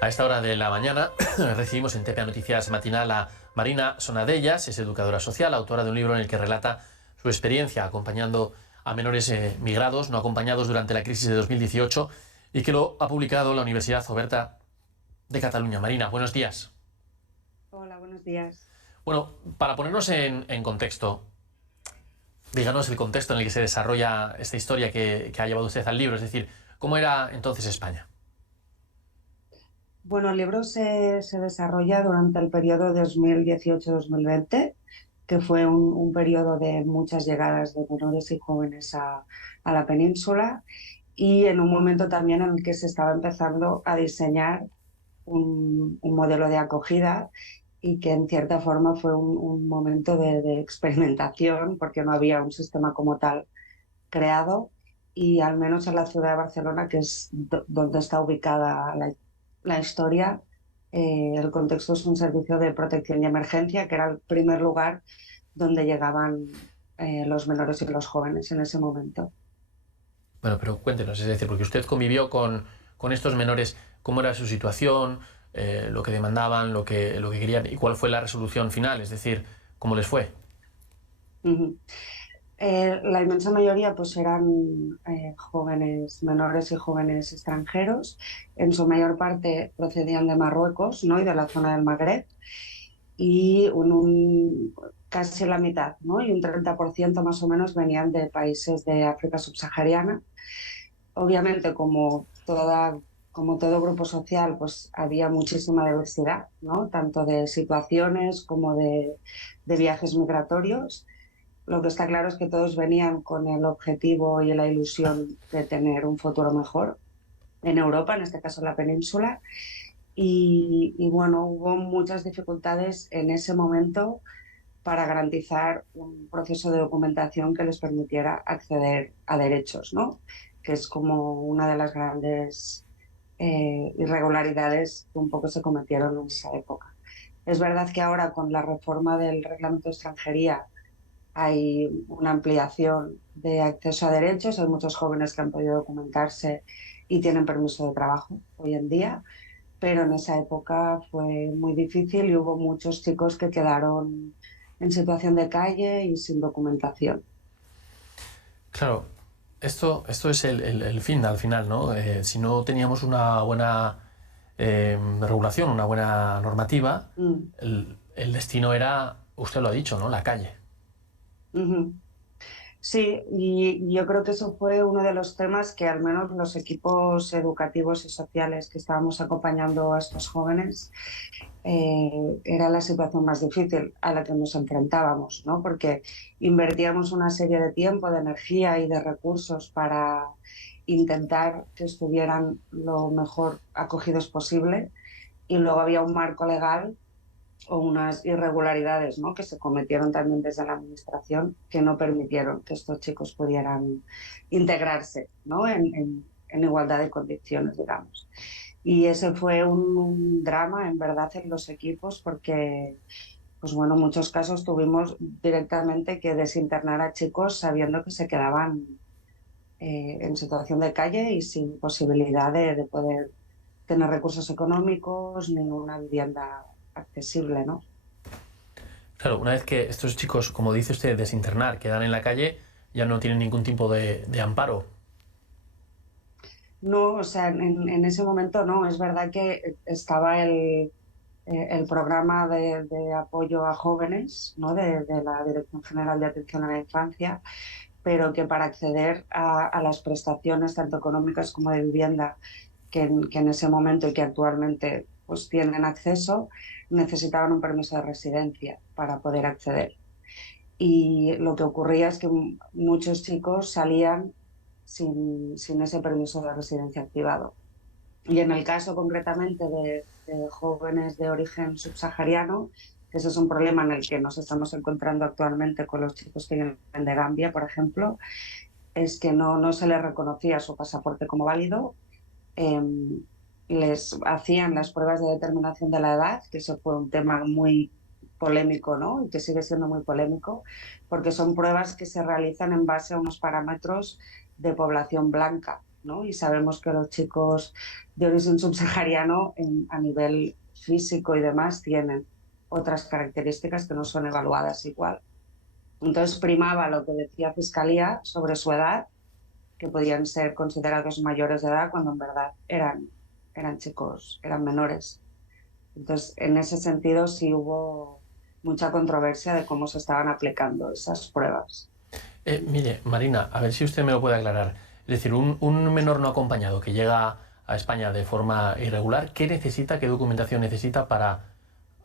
A esta hora de la mañana recibimos en TPA Noticias Matinal a Marina Sonadellas, es educadora social, autora de un libro en el que relata su experiencia acompañando a menores migrados, no acompañados durante la crisis de 2018 y que lo ha publicado la Universidad Oberta de Cataluña. Marina, buenos días. Hola, buenos días. Bueno, para ponernos en contexto, díganos el contexto en el que se desarrolla esta historia que ha llevado usted al libro, es decir, ¿cómo era entonces España? Bueno, el libro se desarrolla durante el periodo 2018-2020, que fue un periodo de muchas llegadas de menores y jóvenes a la península, y en un momento también en el que se estaba empezando a diseñar un modelo de acogida y que en cierta forma fue un momento de experimentación porque no había un sistema como tal creado, y al menos en la ciudad de Barcelona, que es donde está ubicada la historia, el contexto es un servicio de protección y emergencia, que era el primer lugar donde llegaban los menores y los jóvenes en ese momento. Bueno, pero cuéntenos, es decir, porque usted convivió con estos menores, ¿cómo era su situación, lo que demandaban, lo que querían y cuál fue la resolución final? Es decir, ¿cómo les fue? Uh-huh. La inmensa mayoría pues eran jóvenes menores y jóvenes extranjeros. En su mayor parte procedían de Marruecos, ¿no? Y de la zona del Magreb, y casi la mitad, ¿no? Y un 30% más o menos venían de países de África subsahariana. Obviamente, como todo grupo social, pues había muchísima diversidad, ¿no? Tanto de situaciones como de viajes migratorios. Lo que está claro es que todos venían con el objetivo y la ilusión de tener un futuro mejor en Europa, en este caso en la península. Y bueno, hubo muchas dificultades en ese momento para garantizar un proceso de documentación que les permitiera acceder a derechos, ¿no? Que es como una de las grandes irregularidades que un poco se cometieron en esa época. Es verdad que ahora, con la reforma del reglamento de extranjería, hay una ampliación de acceso a derechos, hay muchos jóvenes que han podido documentarse y tienen permiso de trabajo hoy en día, pero en esa época fue muy difícil y hubo muchos chicos que quedaron en situación de calle y sin documentación. Claro, esto es el fin al final, ¿no? Si no teníamos una buena regulación, una buena normativa, Mm. el destino era, usted lo ha dicho, ¿no? La calle. Uh-huh. Sí, y yo creo que eso fue uno de los temas que al menos los equipos educativos y sociales que estábamos acompañando a estos jóvenes, era la situación más difícil a la que nos enfrentábamos, ¿no? Porque invertíamos una serie de tiempo, de energía y de recursos para intentar que estuvieran lo mejor acogidos posible, y luego había un marco legal o unas irregularidades, ¿no? Que se cometieron también desde la administración, que no permitieron que estos chicos pudieran integrarse, ¿no? En igualdad de condiciones, digamos. Y ese fue un drama, en verdad, en los equipos, porque, pues bueno, en muchos casos tuvimos directamente que desinternar a chicos sabiendo que se quedaban en situación de calle y sin posibilidad de poder tener recursos económicos ni una vivienda accesible, ¿no? Claro, una vez que estos chicos, como dice usted, desinternar, quedan en la calle, ya no tienen ningún tipo de amparo. No, o sea, en ese momento no. Es verdad que estaba el programa de apoyo a jóvenes, ¿no? De la Dirección General de Atención a la Infancia, pero que para acceder a las prestaciones, tanto económicas como de vivienda, que en ese momento y que actualmente pues tienen acceso, necesitaban un permiso de residencia para poder acceder. Y lo que ocurría es que muchos chicos salían sin ese permiso de residencia activado. Y en el caso concretamente de jóvenes de origen subsahariano, que ese es un problema en el que nos estamos encontrando actualmente con los chicos que vienen de Gambia, por ejemplo, es que no se les reconocía su pasaporte como válido. eh, Les hacían las pruebas de determinación de la edad, que eso fue un tema muy polémico, ¿no? Y que sigue siendo muy polémico, porque son pruebas que se realizan en base a unos parámetros de población blanca. ¿no? Y sabemos que los chicos de origen subsahariano a nivel físico y demás tienen otras características que no son evaluadas igual. Entonces primaba lo que decía Fiscalía sobre su edad, que podían ser considerados mayores de edad cuando en verdad eran chicos, eran menores. Entonces, en ese sentido sí hubo mucha controversia de cómo se estaban aplicando esas pruebas. Mire, Marina, a ver si usted me lo puede aclarar. Es decir, un menor no acompañado que llega a España de forma irregular, ¿qué necesita, qué documentación necesita para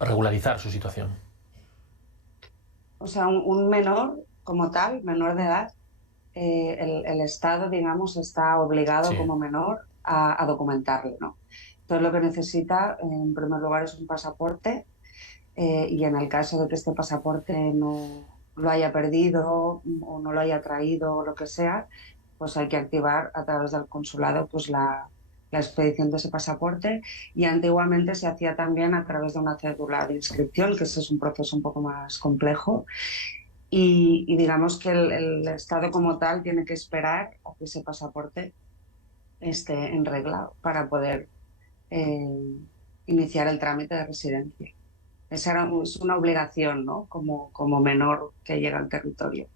regularizar su situación? O sea, un menor como tal, menor de edad, el Estado, digamos, está obligado Sí. como menor a documentarlo, ¿no? Entonces, lo que necesita, en primer lugar, es un pasaporte y en el caso de que este pasaporte no lo haya perdido o no lo haya traído o lo que sea, pues hay que activar a través del consulado pues la expedición de ese pasaporte y antiguamente se hacía también a través de una cédula de inscripción, que ese es un proceso un poco más complejo y digamos que el Estado como tal tiene que esperar a que ese pasaporte esté en regla para poder eh, iniciar el trámite de residencia. Es una obligación, ¿no? Como menor que llega al territorio.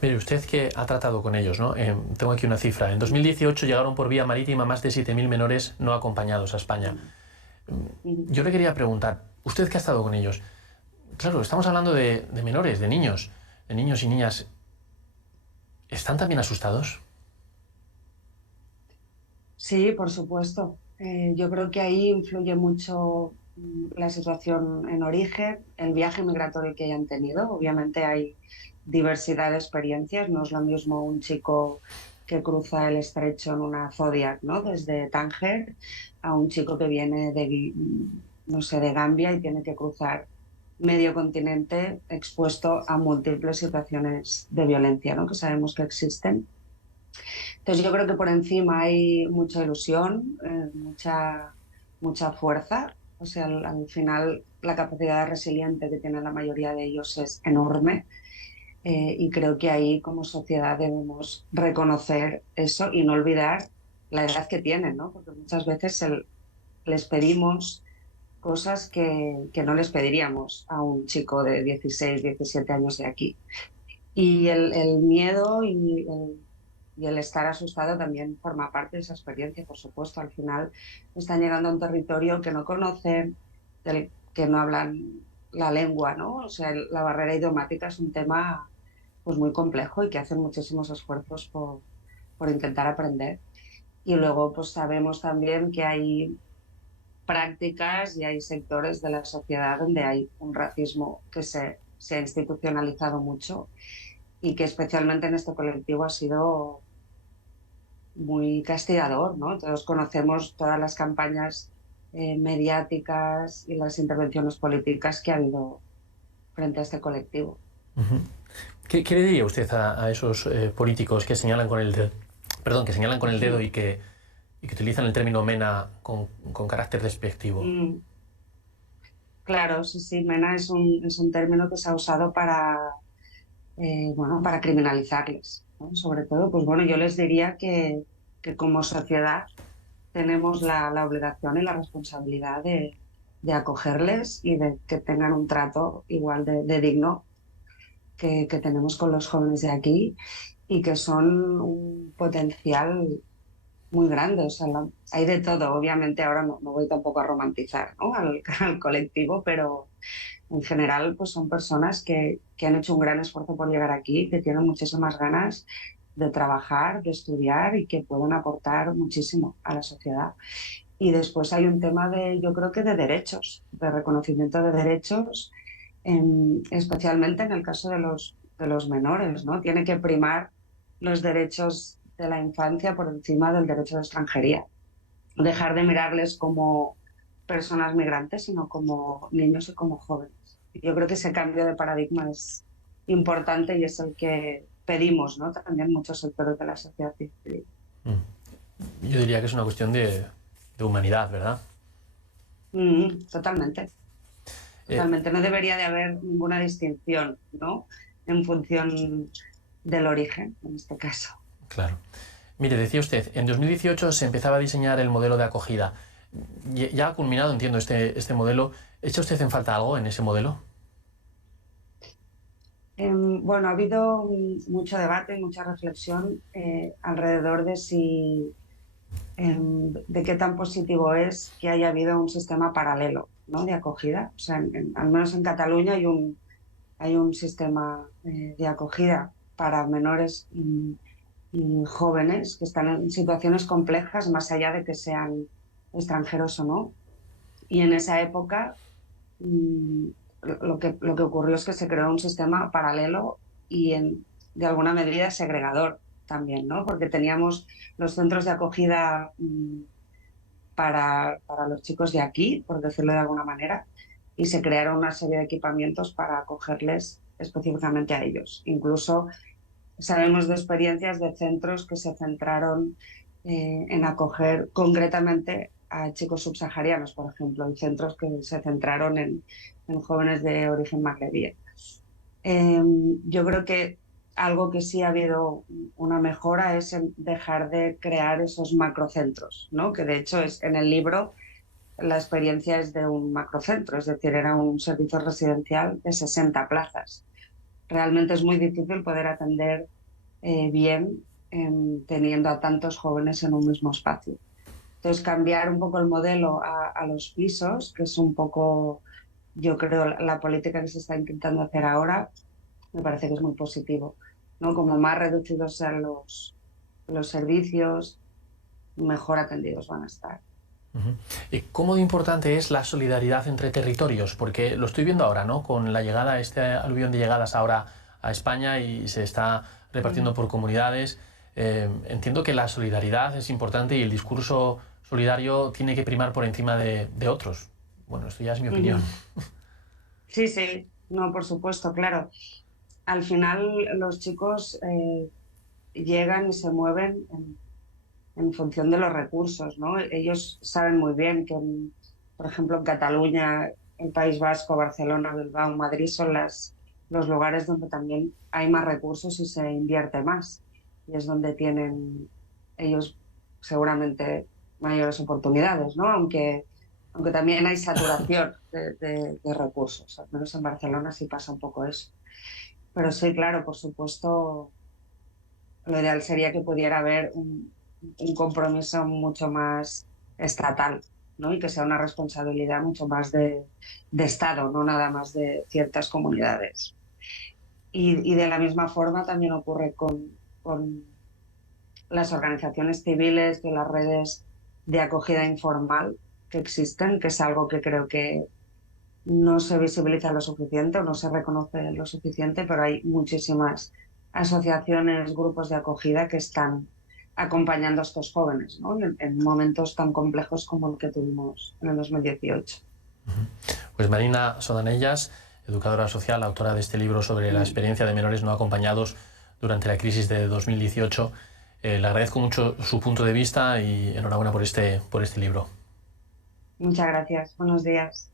Mire, usted que ha tratado con ellos, ¿no? Tengo aquí una cifra. En 2018 llegaron por vía marítima más de 7.000 menores no acompañados a España. Yo le quería preguntar, usted que ha estado con ellos, claro, estamos hablando de menores, de niños y niñas, ¿están también asustados? Sí, por supuesto. Yo creo que ahí influye mucho la situación en origen, el viaje migratorio que hayan tenido. Obviamente hay diversidad de experiencias. No es lo mismo un chico que cruza el estrecho en una Zodiac, ¿no? Desde Tánger, a un chico que viene no sé, de Gambia y tiene que cruzar medio continente expuesto a múltiples situaciones de violencia, ¿no? Que sabemos que existen. Entonces yo creo que por encima hay mucha ilusión, mucha fuerza. O sea, al final la capacidad resiliente que tiene la mayoría de ellos es enorme y creo que ahí como sociedad debemos reconocer eso y no olvidar la edad que tienen, ¿no? Porque muchas veces les pedimos cosas que no les pediríamos a un chico de 16, 17 años de aquí. Y el miedo y el estar asustado también forma parte de esa experiencia, por supuesto. Al final están llegando a un territorio que no conocen, del que no hablan la lengua, ¿no? O sea, la barrera idiomática es un tema pues muy complejo y que hacen muchísimos esfuerzos por intentar aprender. Y luego pues sabemos también que hay prácticas y hay sectores de la sociedad donde hay un racismo que se ha institucionalizado mucho y que especialmente en este colectivo ha sido muy castigador, ¿no? Todos conocemos todas las campañas mediáticas y las intervenciones políticas que ha habido frente a este colectivo. Uh-huh. ¿Qué le diría usted a esos políticos que señalan con el dedo, que señalan con el dedo y que utilizan el término MENA con carácter despectivo? Claro, sí, sí, MENA es un término que se ha usado bueno, para criminalizarles, ¿no? Sobre todo, pues bueno, yo les diría que como sociedad tenemos la obligación y la responsabilidad de acogerles y de que tengan un trato igual de digno que tenemos con los jóvenes de aquí y que son un potencial muy grande. O sea, hay de todo. Obviamente ahora no voy tampoco a romantizar, ¿no? al colectivo, pero en general pues son personas que han hecho un gran esfuerzo por llegar aquí, que tienen muchísimas ganas de trabajar, de estudiar y que pueden aportar muchísimo a la sociedad. Y después hay un tema yo creo que de derechos, de reconocimiento de derechos, especialmente en el caso de los menores, ¿no? Tiene que primar los derechos de la infancia por encima del derecho de extranjería. Dejar de mirarles como personas migrantes, sino como niños y como jóvenes. Yo creo que ese cambio de paradigma es importante y es el que pedimos, ¿no? También muchos sectores de la sociedad civil. Yo diría que es una cuestión de humanidad, ¿verdad? Totalmente. Eh, Totalmente. No debería de haber ninguna distinción, ¿no? En función del origen, en este caso. claro. Mire, decía usted, en 2018 se empezaba a diseñar el modelo de acogida. Ya ha culminado, entiendo, este modelo. ¿Echa usted en falta algo en ese modelo? Bueno, ha habido mucho debate y mucha reflexión alrededor de de qué tan positivo es que haya habido un sistema paralelo, ¿no?, de acogida. O sea, al menos en Cataluña hay un sistema de acogida para menores y jóvenes que están en situaciones complejas, más allá de que sean extranjeros o no. Y en esa época mm, lo que ocurrió es que se creó un sistema paralelo y de alguna medida segregador también, ¿no? Porque teníamos los centros de acogida para los chicos de aquí, por decirlo de alguna manera, y se crearon una serie de equipamientos para acogerles específicamente a ellos. Incluso sabemos de experiencias de centros que se centraron en acoger concretamente a chicos subsaharianos, por ejemplo, y centros que se centraron en jóvenes de origen magrebí. Yo creo que algo que sí ha habido una mejora es en dejar de crear esos macrocentros, ¿no? Que de hecho es en el libro la experiencia es de un macrocentro, es decir, era un servicio residencial de 60 plazas. Realmente es muy difícil poder atender bien teniendo a tantos jóvenes en un mismo espacio. Entonces, cambiar un poco el modelo a los pisos, que es un poco, yo creo, la política que se está intentando hacer ahora, me parece que es muy positivo, ¿no? Como más reducidos sean los servicios, mejor atendidos van a estar. ¿Y cómo de importante es la solidaridad entre territorios? Porque lo estoy viendo ahora, ¿no? Con la llegada, este aluvión de llegadas ahora a España y se está repartiendo por comunidades. Entiendo que la solidaridad es importante y el discurso solidario tiene que primar por encima de otros. Bueno, esto ya es mi opinión. Sí, sí, no, por supuesto, claro. Al final los chicos llegan y se mueven en función de los recursos, ¿no? Ellos saben muy bien que, por ejemplo, en Cataluña, el País Vasco, Barcelona, Bilbao, Madrid son los lugares donde también hay más recursos y se invierte más. Y es donde tienen ellos seguramente mayores oportunidades, ¿no? Aunque también hay saturación de recursos. Al menos en Barcelona sí pasa un poco eso. Pero sí, claro, por supuesto, lo ideal sería que pudiera haber un compromiso mucho más estatal, ¿no? Y que sea una responsabilidad mucho más de Estado, no nada más de ciertas comunidades. Y de la misma forma también ocurre con las organizaciones civiles y las redes de acogida informal que existen, que es algo que creo que no se visibiliza lo suficiente o no se reconoce lo suficiente, pero hay muchísimas asociaciones, grupos de acogida que están acompañando a estos jóvenes, ¿no? En momentos tan complejos como el que tuvimos en el 2018. Pues Marina Sodanellas, educadora social, autora de este libro sobre la experiencia de menores no acompañados durante la crisis de 2018. Le agradezco mucho su punto de vista y enhorabuena por este libro. Muchas gracias. Buenos días.